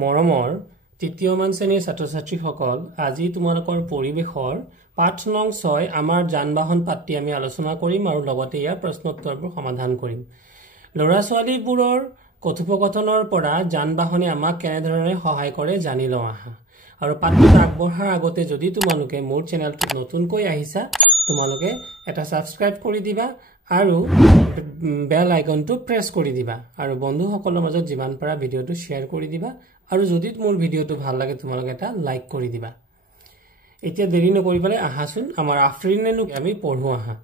মৰমৰ তৃতীয়মান শ্ৰেণীৰ ছাত্ৰ-ছাত্ৰীসকল আজি তোমালোকৰ পৰিৱেশৰ পাঠ নং 6 আমাৰ যান-বাহন পাঠটি আমি আলোচনা কৰিম আৰু লগতে ইয়াৰ প্ৰশ্নোত্তৰবোৰ সমাধান কৰিম। ল'ৰা-ছোৱালীবোৰৰ কথোপকথনৰ পৰা যান-বাহনে আমাক কেনেধৰণে সহায় কৰে জানি লওঁ আহা। আৰু পাঠটো আগবঢ়াৰ আগতে যদি তোমালোকে মোৰ চেনেলটোত নতুনকৈ আহিছা তোমালোকে এটা সাবস্ক্ৰাইব কৰি দিবা আৰু বেল আইকনটো প্ৰেছ কৰি দিবা আৰু বন্ধুসকলৰ মাজত যিমান পাৰা ভিডিওটো শেয়াৰ কৰি দিবা আৰু যদি মোৰ ভিডিওটো ভাল লাগে তোমালোকে এটা লাইক কৰি দিবা। এতিয়া দেৰি নকৰি পেলাই আহাচোন আমাৰ আফৰিনেনো আমি পঢ়ো আহা।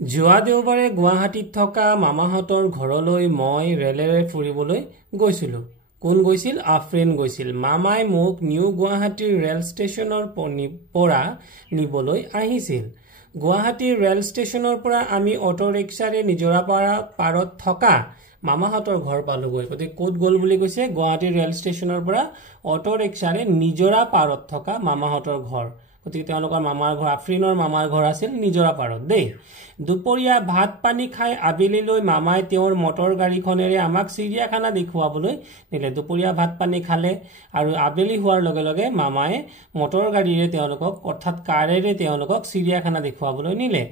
যোৱা দেওবাৰে গুৱাহাটীত থকা মামাহঁতৰ ঘৰলৈ মই ৰেলেৰে ফুৰিবলৈ গৈছিলো। কোন গৈছিল? আফৰিন গৈছিল। মামাই মোক নিউ গুৱাহাটীৰ ৰেল ষ্টেচনৰ পৰা নিবলৈ আহিছিল। গুৱাহাটীৰ ৰেল ষ্টেচনৰ পৰা আমি অটো ৰিক্সাৰে নিজৰা পাৰত থকা মামাহঁতৰ ঘৰ পালোগৈ। গতিকে ক'ত গ'ল বুলি কৈছে? গুৱাহাটীৰ ৰেল ষ্টেচনৰ পৰা অটো ৰিক্সাৰে নিজৰা পাৰত থকা মামাহঁতৰ ঘৰ। গতিকে তেওঁলোকৰ মামাৰ ঘৰ, আফৰিনৰ মামাৰ ঘৰ আছিল নিজৰা পাৰত দেই। দুপৰীয়া ভাত পানী খাই আবেলিলৈ মামাই তেওঁৰ মটৰ গাড়ীখনেৰে আমাক চিৰিয়াখানা দেখুৱাবলৈ নিলে। দুপৰীয়া ভাত পানী খালে আৰু আবেলি হোৱাৰ লগে লগে মামাই মটৰ গাড়ীৰে তেওঁলোকক অৰ্থাৎ কাৰেৰে তেওঁলোকক চিৰিয়াখানা দেখুৱাবলৈ নিলে।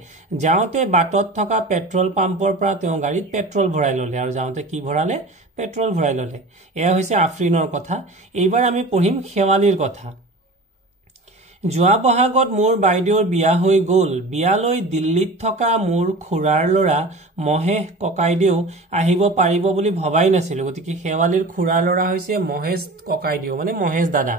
যাওঁতে বাটত থকা পেট্ৰল পাম্পৰ পৰা তেওঁ গাড়ীত পেট্ৰল ভৰাই ললে আৰু যাওঁতে কি ভৰালে? পেট্ৰল ভৰাই ললে। এয়া হৈছে আফৰিনৰ কথা। এইবাৰ আমি পঢ়িম শেৱালিৰ কথা। যোৱা বহাগত মোৰ বাইদেউৰ বিয়া হৈ গ'ল। বিয়ালৈ দিল্লীত থকা মোৰ খুৰাৰ ল'ৰা মহেশ ককাইদেউ আহিব পাৰিব বুলি ভবাই নাছিলো। গতিকে শেৱালিৰ খুৰাৰ ল'ৰা হৈছে মহেশ ককাইদেউ মানে মহেশ দাদা,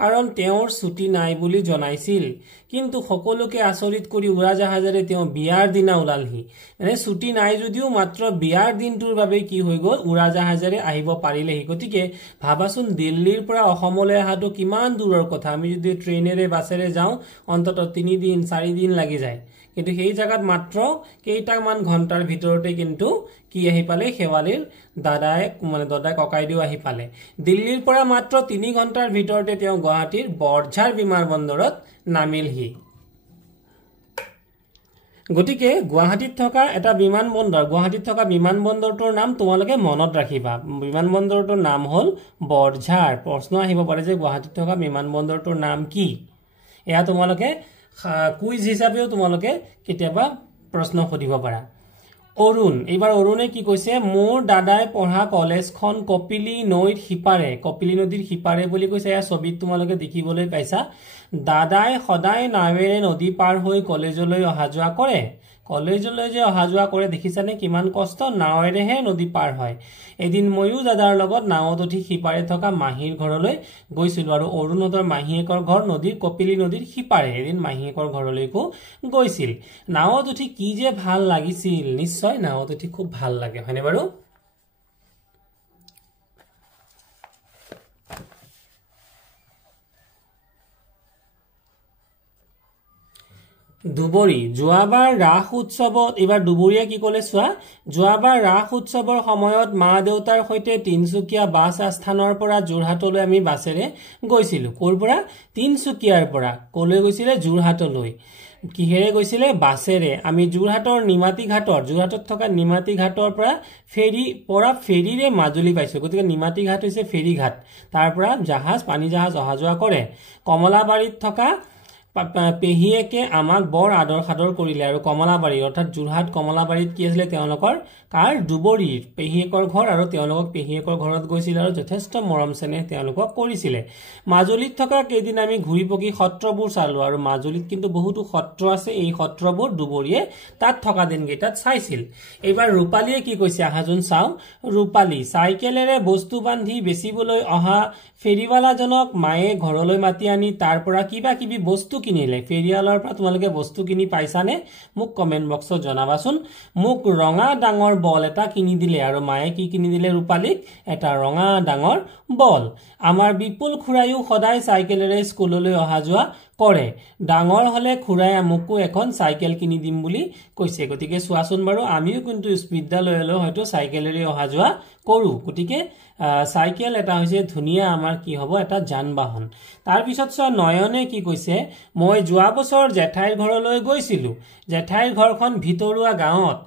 কাৰণ তেওঁৰ ছুটি নাই বুলি জনাইছিল। কিন্তু সকলোকে আচৰিত কৰি উৰাজাহাজেৰে তেওঁ বিয়াৰ দিনা ওলালহি। মানে ছুটি নাই যদিও মাত্ৰ বিয়াৰ দিনটোৰ বাবে কি হৈ গ'ল? উৰাজাহাজেৰে আহিব পাৰিলেহি। গতিকে ভাবাচোন দিল্লীৰ পৰা অসমলৈ অহাটো কিমান দূৰৰ কথা। আমি যদি ট্ৰেইনেৰে বাছেৰে যাওঁ অন্তত 3 দিন 4 দিন লাগি যায়, কিন্তু সেই জায়গাত মাত্ৰ কেইটামান ঘণ্টাৰ ভিতৰতে কিন্তু কি আহি পালে? শেৱালিৰ দাদাই ককাইদেউ আহি পালে। দিল্লীৰ পৰা মাত্ৰ 3 ঘণ্টাৰ ভিতৰতে তেওঁ গুৱাহাটীৰ বৰঝাৰ বিমানবন্দৰত নামিলহি। গতিকে গুৱাহাটীত থকা বিমানবন্দৰটোৰ নাম তোমালোকে মনত ৰাখিবা। বিমানবন্দৰটোৰ নাম হ'ল বৰঝাৰ। প্ৰশ্ন আহিব পাৰে যে গুৱাহাটীত থকা বিমানবন্দৰটোৰ নাম কি? এয়া তোমালোকে কুইজ হিচাপেও তোমালোকে কেতিয়াবা প্ৰশ্ন সুধিব পাৰা। অৰুণ, এইবাৰ অৰুণে কি কৈছে? মোৰ দাদাই পঢ়া কলেজখন কপিলী নৈৰ সিপাৰে, কপিলী নদীৰ সিপাৰে বুলি কৈছে। এয়া ছবিত তোমালোকে দেখিবলৈ পাইছা। দাদাই সদায় নাৱেৰে নদী পাৰ হৈ কলেজলৈ অহা যোৱা কৰে। কলেজলৈ যে অহা যোৱা কৰে দেখিছানে কিমান কষ্ট? নাৱেৰেহে নদী পাৰ হয়। এদিন ময়ো দাদাৰ লগত নাৱত উঠি সিপাৰে থকা মাহীৰ ঘৰলৈ গৈছিলো আৰু অৰুণহঁতৰ মাহীয়েকৰ ঘৰ কপিলী নদীৰ সিপাৰে। এদিন মাহীয়েকৰ ঘৰলৈকো গৈছিল। নাৱত উঠি কি যে ভাল লাগিছিল। নিশ্চয় নাৱত উঠি খুব ভাল লাগে, হয়নে বাৰু? দুবৰী, যোৱাবাৰ ৰাস উৎসৱত, এইবাৰ দুবৰীয়ে কি কলে চোৱা। যোৱাবাৰ ৰাস উৎসৱৰ সময়ত মা দেউতাৰ সৈতে তিনচুকীয়া বাছ আস্থানৰ পৰা যোৰহাটলৈ আমি বাছেৰে গৈছিলো। ক'ৰ পৰা? তিনচুকীয়াৰ পৰা কলৈ গৈছিলে? যোৰহাটলৈ। কিহেৰে গৈছিলে? বাছেৰে। আমি যোৰহাটত থকা নিমাতী ঘাটৰ পৰা ফেৰীৰে মাজুলী পাইছো। গতিকে নিমাতী ঘাট হৈছে ফেৰী ঘাট। তাৰ পৰা পানী জাহাজ অহা যোৱা কৰে। কমলাবাৰীত থকা পেহীয়েকে আমাক বৰ আদৰ সাদৰ কৰিলে আৰু কমলাবাৰী অৰ্থাৎ যোৰহাট কমলাবাৰীত কি আছিলে? তেওঁলোকৰ দুবৰীৰ পেহীয়েকৰ ঘৰ আৰু তেওঁলোকক পেহীয়েকৰ ঘৰত গৈছিল আৰু যথেষ্ট মৰম চেনেহ তেওঁলোকক কৰিছিলে। মাজুলীত থকা কেইদিন আমি ঘূৰি পকি সত্ৰবোৰ চালো আৰু মাজুলীত কিন্তু বহুতো সত্ৰ আছে। এই সত্ৰবোৰ দুবৰীয়ে তাত থকা দিনকেইটাত চাইছিল। এইবাৰ ৰূপালীয়ে কি কৈছে আহাজোন চাওঁ। ৰূপালী, চাইকেলেৰে বস্তু বান্ধি বেচিবলৈ অহা ফেৰীৱালাজনক মায়ে ঘৰলৈ মাতি আনি তাৰ পৰা কিবা কিবি বস্তু কিনিলে। ফেৰীৱালাৰ পৰা তোমালোকে বস্তু কিনি পাইছানে? মোক কমেণ্ট বক্সত জনাবাচোন। মোক ৰঙা ডাঙৰ বল এটা কিনি দিলে আৰু মায়ে কি কিনি দিলে ৰূপালীক? এটা ৰঙা ডাঙৰ বল। আমাৰ বিপুল খুৰাইও সদায় চাইকেলেৰে স্কুললৈ অহা যোৱা কৰে। ডাঙৰ হলে খুৰাই মোকো এখন চাইকেল কিনি দিম বুলি কৈছে। গতিকে চোৱাচোন বাৰু, আমিও কিন্তু বিদ্যালয়লৈ হয়তো চাইকেলেৰে অহা যোৱা কৰো। গতিকে চাইকেল এটা হৈছে ধুনীয়া আমাৰ কি হ'ব? এটা যান বাহন। তাৰপিছত চোৱা নয়নে কি কৈছে? মই যোৱা বছৰ জেঠাইৰ ঘৰলৈ গৈছিলো। জেঠাইৰ ঘৰখন ভিতৰুৱা গাঁৱত।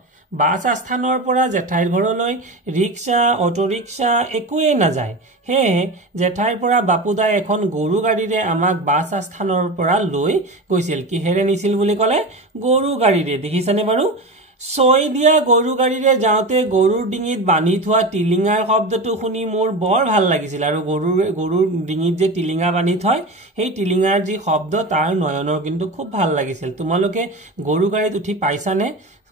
বাছ আস্থানৰ পৰা জেঠাইৰ ঘৰলৈ ৰিক্সা অটোৰিক্সা একোৱেই নাযায় সেয়ে জেঠাইৰ পৰা বাপুদাই এখন গৰু গাড়ীৰে আমাক বাছ আস্থানৰ পৰা লৈ গৈছিল কিহেৰে নিছিল বুলি ক'লে গৰু গাড়ীৰে দেখিছানে বাৰু ছয় দিয়া গৰু গাড়ীৰে যাওঁতে গৰুৰ ডিঙিত বান্ধি থোৱা টিলিঙাৰ শব্দটো শুনি মোৰ বৰ ভাল লাগিছিল আৰু গৰুৰ ডিঙিত যে টিলিঙা বান্ধি থয় সেই টিলিঙাৰ যি শব্দ তাৰ নয়নৰ কিন্তু খুব ভাল লাগিছিল তোমালোকে গৰু গাড়ীত উঠি পাইছানে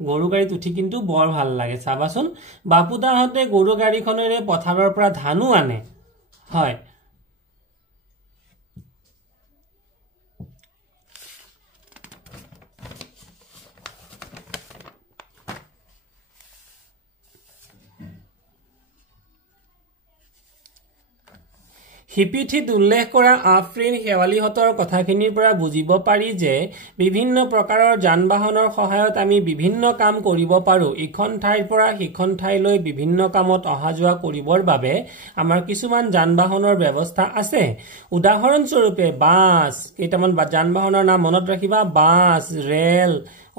গৰু গাড়ীত উঠি কিন্তু বৰ ভাল লাগে চাবাচোন বাপুদাহঁতে গৰু গাড়ীখনেৰে পথাৰৰ পৰা ধানো আনে হয় হিপিঠিত উল্লেখ কৰা আফৰিন শেৱালিহঁতৰ কথাখিনিৰ পৰা বুজিব পাৰি যে বিভিন্ন প্ৰকাৰৰ যান-বাহনৰ সহায়ত আমি বিভিন্ন কাম কৰিব পাৰো ইখন ঠাইৰ পৰা সিখন ঠাইলৈ বিভিন্ন কামত অহা যোৱা কৰিবৰ বাবে আমাৰ কিছুমান যান-বাহনৰ ব্যৱস্থা আছে উদাহৰণস্বৰূপে বাছ কেইটামান যান-বাহনৰ নাম মনত ৰাখিবা বাছ ৰেল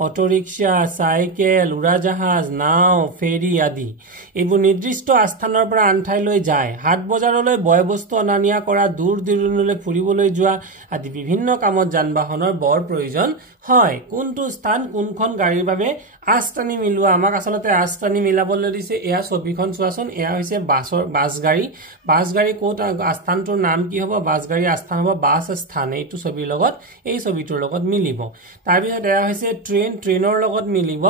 অটোৰিক্সা চাইকেল উৰাজাহাজ নাও ফেৰী আদি এইবোৰ নিৰ্দিষ্ট আস্থানৰ পৰা আন ঠাইলৈ যায় হাট বজাৰলৈ বয় বস্তু অনা নিয়া কৰা দূৰ দূৰণিলৈ ফুৰিবলৈ যোৱা আদি বিভিন্ন কামত যান-বাহনৰ বৰ প্ৰয়োজন হয় কোনটো স্থান কোনখন গাড়ীৰ বাবে আস্থানি মিলোৱা আমাক আচলতে আস্থানি মিলাবলৈ দিছে এয়া ছবিখন চোৱাচোন এয়া হৈছে বাছ গাড়ী কোট আস্থানটোৰ নাম কি হ'ব বাছ গাড়ী আস্থান হ'ব বাছ স্থান এইটো ছবিৰ লগত এই ছবিটোৰ লগত মিলিব তাৰ পিছত এয়া হৈছে ট্ৰেইনৰ লগত মিলিব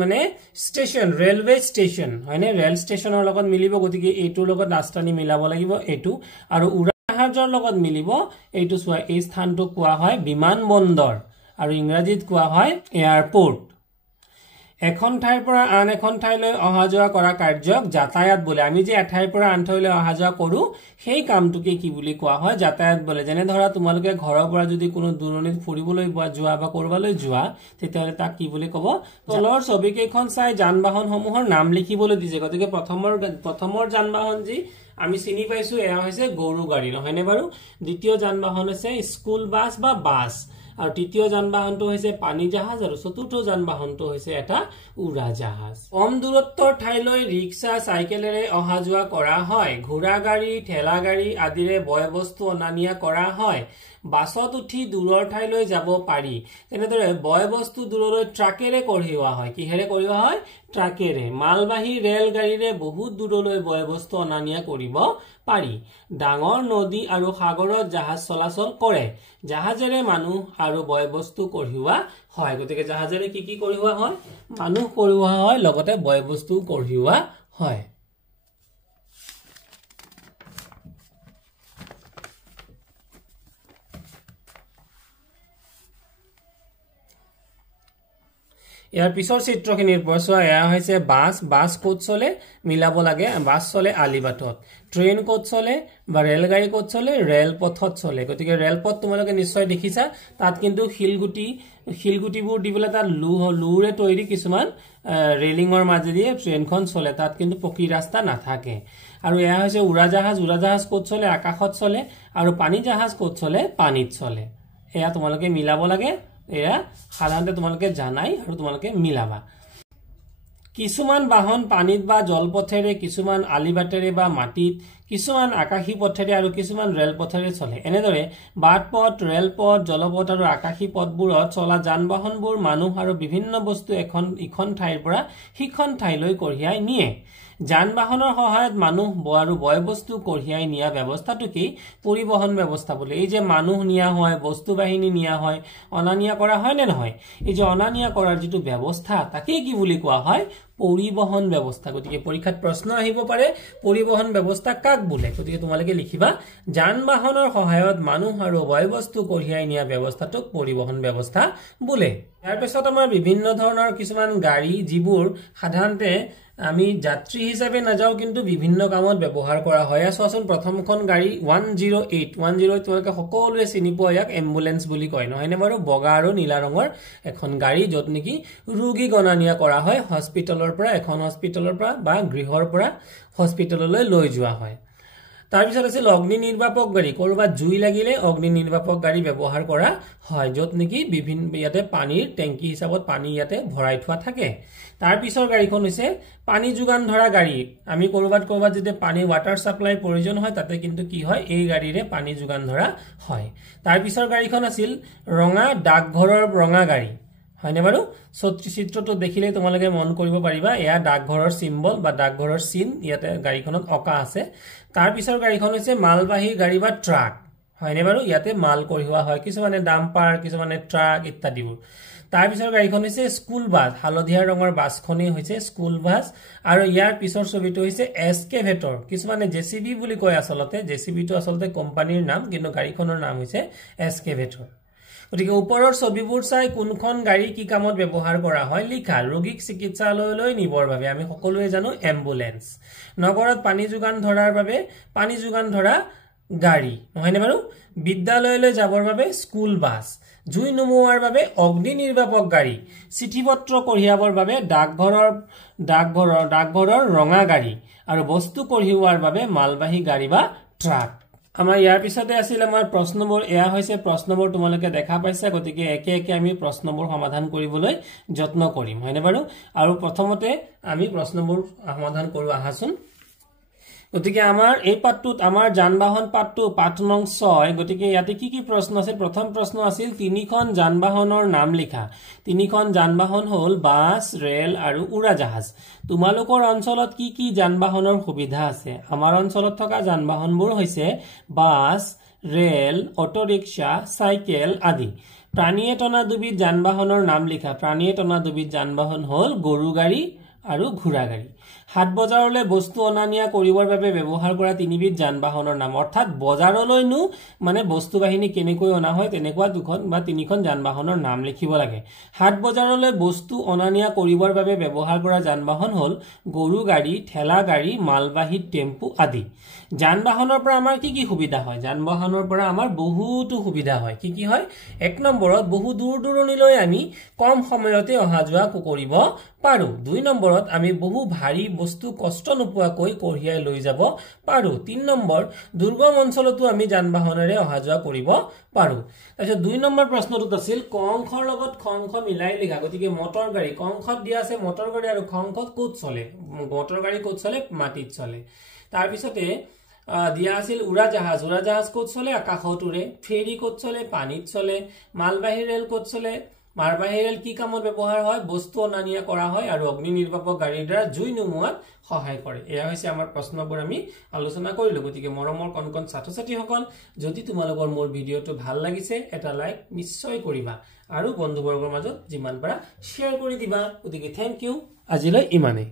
মানে ষ্টেচন ৰেলৱে ষ্টেচন হয়নে ৰেল ষ্টেচনৰ লগত মিলিব গতিকে এইটোৰ লগত আস্থানি মিলাব লাগিব এইটো আৰু উৰাজাহাজৰ লগত মিলিব এইটো চোৱা এই স্থানটোক কোৱা হয় বিমানবন্দৰ আৰু ইংৰাজীত কোৱা হয় এয়াৰপোৰ্ট এখন ঠাইৰ পৰা আন এখন ঠাইলৈ অহা যোৱা কৰা কাৰ্যক যাতায়াত বোলে আমি যে এঠাইৰ পৰা আন ঠাইলৈ অহা যোৱা কৰো সেই কামটোকে কি বুলি কোৱা হয় যাতায়াত বোলে যেনে ধৰা তোমালোকে ঘৰৰ পৰা যদি কোনো দূৰণিত ফুৰিবলৈ যোৱা বা কৰবালৈ যোৱা তেতিয়াহ'লে তাক কি বুলি ক'ব তলৰ ছবিকেইখন চাই যান-বাহনসমূহৰ নাম লিখিবলৈ দিছে গতিকে প্ৰথমৰ যান-বাহন যি আমি চিনি পাইছো এয়া হৈছে গৰু গাড়ী নহয়নে বাৰু দ্বিতীয় যান-বাহন হৈছে স্কুল বাছ বা বাছ আৰু তৃতীয় যান-বাহনটো হৈছে পানী জাহাজ আৰু চতুৰ্থ যান-বাহনটো হৈছে এটা উৰাজাহাজ কম দূৰত্বৰ ঠাইলৈ ৰিক্সা চাইকেলেৰে অহা যোৱা কৰা হয় ঘোঁৰা গাড়ী ঠেলা গাড়ী আদিৰে বয় বস্তু অনা নিয়া কৰা হয় বাছত উঠি দূৰৰ ঠাইলৈ যাব পাৰি তেনেদৰে বয় বস্তু দূৰলৈ ট্ৰাকেৰে কঢ়িওৱা হয় কিহেৰে কঢ়িওৱা হয় ট্ৰাকেৰে মালবাহী ৰেল গাড়ীৰে বহুত দূৰলৈ বয় বস্তু অনা নিয়া কৰিব পাৰি ডাঙৰ নদী আৰু সাগৰত জাহাজ চলাচল কৰে জাহাজেৰে মানুহ আৰু বয় বস্তু কঢ়িওৱা হয় গতিকে জাহাজেৰে কি কঢ়িওৱা হয় মানুহ কঢ়িওৱা হয় লগতে বয় বস্তু কঢ়িওৱা হয় ইয়াৰ পিছৰ চিত্ৰখিনিৰ পৰা চোৱা এয়া হৈছে বাছ ক'ত চলে মিলাব লাগে বাছ চলে আলিবাটত ট্ৰেইন ক'ত চলে বা ৰেলগাড়ী ক'ত চলে ৰেলপথত চলে গতিকে ৰেলপথ তোমালোকে নিশ্চয় দেখিছা তাত কিন্তু শিলগুটিবোৰ দি পেলাই তাত লুৰে তৈৰি কিছুমান ৰেলিঙৰ মাজেদি ট্ৰেইনখন চলে তাত কিন্তু পকী ৰাস্তা নাথাকে আৰু এয়া হৈছে উৰাজাহাজ ক'ত চলে আকাশত চলে আৰু পানী জাহাজ ক'ত চলে পানীত চলে এয়া তোমালোকে মিলাব লাগে এয়া সাধাৰণতে তোমালোকে জানাই আৰু তোমালোকে মিলাবা কিছুমান বাহন পানীত বা জলপথেৰে কিছুমান আলিবাটেৰে বা মাটিত কিছুমান আকাশী পথেৰে আৰু কিছুমান ৰেলপথেৰে চলে এনেদৰে বাটপথ ৰেলপথ জলপথ আৰু আকাশী পথবোৰত চলা যান-বাহনবোৰ মানুহ আৰু বিভিন্ন বস্তু ইখন ঠাইৰ পৰা সিখন ঠাইলৈ কঢ়িয়াই নিয়ে যান-বাহনৰ সহায়ত মানুহ আৰু বয় বস্তু কঢ়িয়াই নিয়া ব্যৱস্থাটোকে পৰিবহন ব্যৱস্থা বোলে এই যে মানুহ নিয়া হয় বস্তু বাহিনী নিয়া হয় অনা নিয়া কৰা হয় নে নহয় এই যে অনা নিয়া কৰাৰ যেটো ব্যৱস্থা তাকে কি বুলি কোৱা হয় পৰিবহন ব্যৱস্থা গতিকে পৰীক্ষাত প্ৰশ্ন আহিব পাৰে পৰিবহন ব্যৱস্থা কাক বোলে গতিকে তোমালোকে লিখিবা যান-বাহনৰ সহায়ত মানুহ আৰু বয় বস্তু কঢ়িয়াই নিয়া ব্যৱস্থাটোক পৰিবহন ব্যৱস্থা বোলে ইয়াৰ পিছত আমাৰ বিভিন্ন ধৰণৰ কিছুমান গাড়ী যিবোৰ সাধাৰণতে আমি যাত্ৰী হিচাপে নাযাও কিন্তু বিভিন্ন কামত ব্যৱহাৰ কৰা হয় আসোচন প্ৰথমখন গাড়ী 108 তোমালোকে সকলোৱে চিনি পোৱা ইয়াক এম্বুলেন্স বুলি কয় নহয়নে বাৰু বগা আৰু নীলা ৰঙৰ এখন গাড়ী যত নেকি ৰোগী গণনা কৰা হয় হস্পিটেলৰ পৰা এখন হস্পিটেলৰ পৰা বা গৃহৰ পৰা হস্পিটেললৈ লৈ যোৱা হয় তাৰ পিছত আছিল অগ্নি নিৰ্বাপক গাড়ী কৰবাত জুই লাগিলে অগ্নি নিৰ্বাপক গাড়ী ব্যৱহাৰ কৰা হয় যত নেকি বিভিন্ন ইয়াতে পানীৰ টেংকি হিচাপত পানী ইয়াতে ভৰাই থোৱা থাকে তাৰ পিছৰ গাড়ীখন হৈছে পানী যোগান ধৰা গাড়ী আমি কৰবাত যেতিয়া পানী ওয়াটাৰ সাপ্লাই প্ৰয়োজন হয় তাতে কিন্তু কি হয় এই গাড়ীৰে পানী যোগান ধৰা হয় তাৰ পিছৰ গাড়ীখন আছিল ৰঙা ডাকঘৰৰ ৰঙা গাড়ী হয়নে বাৰু চিত্ৰটো দেখিলে তোমালোকে মন কৰিব পাৰিবা এয়া ডাকঘৰৰ সিম্বল বা ডাকঘৰৰ চিন ইয়াতে গাড়ীখনত অকা আছে তাৰ পিছৰ গাড়ীখন হৈছে মালবাহী গাড়ী বা ট্ৰাক হয়নে বাৰু ইয়াতে মাল কঢ়িওৱা হয় কিছুমানে ডাম্পাৰ কিছুমানে ট্ৰাক ইত্যাদিবোৰ তাৰ পিছৰ গাড়ীখন হৈছে স্কুল বাছ হালধীয়া ৰঙৰ বাছখনেই হৈছে স্কুল বাছ আৰু ইয়াৰ পিছৰ ছবিটো হৈছে এস্কেভেটৰ কিছুমানে জেচিবি বুলি কয় আসলতে জেচিবিটো আসলতে কোম্পানীৰ নাম কিন্তু গাড়ীখনৰ নাম হৈছে এস্কেভেটৰ গতিকে ওপৰৰ ছবিবোৰ চাই কোনখন গাড়ী কি কামত ব্যৱহাৰ কৰা হয় লিখা ৰোগীক চিকিৎসালয়লৈ নিবৰ বাবে আমি সকলোৱে জানো এম্বুলেন্স নগৰত পানী যোগান ধৰাৰ বাবে পানী যোগান ধৰা গাড়ী নহয়নে বাৰু বিদ্যালয়লৈ যাবৰ বাবে স্কুল বাছ জুই নুমুৱাৰ বাবে অগ্নি নিৰ্বাপক গাড়ী চিঠিপত্ৰ কঢ়িয়াবৰ বাবে ডাকঘৰৰ ৰঙা গাড়ী আৰু বস্তু কঢ়িওৱাৰ বাবে মালবাহী গাড়ী বা ট্ৰাক আমাৰ ইয়াৰ পিছতে আছিল আমাৰ প্ৰশ্নবোৰ এয়া হৈছে প্ৰশ্নবোৰ তোমালোকে দেখা পাইছা গতিকে একে একে আমি প্ৰশ্নবোৰ সমাধান কৰিবলৈ যত্ন কৰিম হয়নে বাৰু আৰু প্ৰথমতে আমি প্ৰশ্নবোৰ সমাধান কৰো আহাচোন গতিকে আমাৰ এই পাঠটোত আমাৰ যানবাহন পাঠটো পাঠ নং 6 গতিকে ইয়াতে কি প্ৰশ্ন আছে প্ৰথম প্ৰশ্ন আছিল তিনিখন যানবাহনৰ নাম লিখা তিনিখন যানবাহন হ'ল বাছ ৰেল আৰু উৰাজাহাজ তোমালোকৰ অঞ্চলত কি যানবাহনৰ সুবিধা আছে আমাৰ অঞ্চলত থকা যানবাহনবোৰ হৈছে bus rail auto rickshaw cycle আদি প্ৰাণীয়ে টনা দুবিধ যানবাহনৰ নাম লিখা প্ৰাণীয়ে টনা দুবিধ যানবাহন হ'ল গৰু গাড়ী আৰু ঘোঁৰা গাড়ী হাট বজাৰলৈ বস্তু অনা নিয়া কৰিবৰ বাবে ব্যৱহাৰ কৰা তিনিবিধ যানবাহনৰ নাম অৰ্থাৎ বজাৰলৈনো মানে বস্তু বাহিনী কেনেকৈ অনা হয় তেনেকুৱা দুখন বা তিনিখন যানবাহনৰ নাম লিখিব লাগে হাট বজাৰলৈ বস্তু অনা নিয়া কৰিবৰ বাবে ব্যৱহাৰ কৰা যানবাহন হ'ল গৰু গাড়ী ঠেলা গাড়ী মালবাহী টেম্পু আদি যানবাহনৰ পৰা আমাৰ কি সুবিধা হয় যানবাহনৰ পৰা আমাৰ বহুতো সুবিধা হয় কি হয় এক নম্বৰত বহু দূৰ দূৰণিলৈ আমি কম সময়তে অহা যোৱা কৰিব পাৰো দুই নম্বৰত আমি বহু ভাৰী বস্তু কষ্ট নোপোৱাকৈ কঢ়িয়াই লৈ যাব পাৰো তিন নম্বৰ দুৰ্গম অঞ্চলতো আমি যানবাহনেৰে অহা যোৱা কৰিব পাৰো তাৰপিছত দুই নম্বৰ প্ৰশ্নটোত আছিল ক অংশৰ লগত খ অংশ মিলাই লিখা গতিকে মটৰ গাড়ী ক অংশত দিয়া আছে মটৰ গাড়ী আৰু খ অংশত ক'ত চলে মটৰ গাড়ী ক'ত চলে মাটিত চলে তাৰ পিছতে দিয়া আছিল উৰাজাহাজ ক'ত চলে আকাশত উৰে ফেৰী ক'ত চলে পানীত চলে মালবাহী ৰেল ক'ত চলে মালবাহী ৰেল কি কামত ব্যৱহাৰ হয় বস্তু অনা নিয়া কৰা হয় আৰু অগ্নি নিৰ্বাপক গাড়ীৰ দ্বাৰা জুই নুমুৱাত সহায় কৰে এয়া হৈছে আমাৰ প্ৰশ্নবোৰ আমি আলোচনা কৰিলো গতিকে মৰমৰ কণ ছাত্ৰ ছাত্ৰীসকল যদি তোমালোকৰ মোৰ ভিডিঅটো ভাল লাগিছে এটা লাইক নিশ্চয় কৰিবা আৰু বন্ধুবৰ্গৰ মাজত যিমান পাৰা শ্বেয়াৰ কৰি দিবা গতিকে থ্যাংক ইউ আজিলৈ ইমানেই